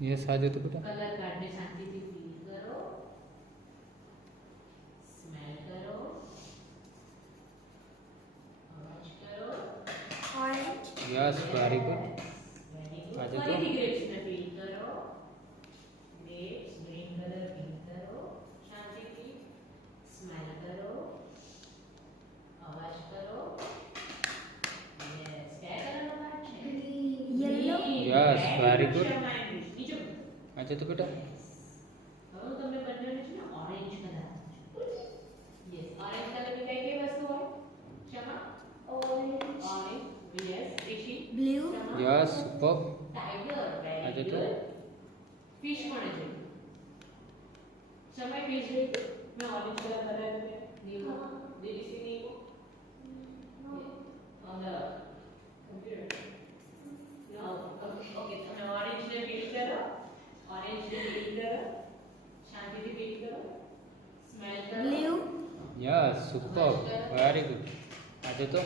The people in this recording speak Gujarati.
યસ આજે તો બેટા કલર કાર્ડને શાંતિથી ફીલ કરો, સ્મેલ કરો, અવાજ કરો. Orange. Yes very good very good. આજે તો ફરીથી ગ્રેપ્સને ફીલ કરો. ગ્રેપ્સ, ગ્રીન કલર ફીલ કરો, શાંતિથી સ્મેલ કરો, અવાજ કરો. યસ, કયા કલરનો કાર્ડ છે? Yellow. Yes, very good. બીજો આજે તો બેટા હવે હું તમને બંનેને છે ને ઓરેન્જ કલર આપું છું. યસ, ઓરેન્જ કલરની કઈ કઈ વસ્તુ હોય? Shama? Orange. Orange. Yes, Rishi. Blue. Shama? Yes super tiger. આજે વેરી તો ગુડ. ફિશ કોણે જોઈ? શમાએ ફિશ જોઈ? મેં ઓરેન્જ કલર કરાવ્યો છે. નીવો. ડીડીસી નીવો. On the computer. ઓકે, તમે ઓરેન્જને ફીલ કરો. ઓરેન્જને ફીલ કરો. શાંતિથી ફીલ કરો. સ્મેલ કરો. Blue. Yes super very good આજે તો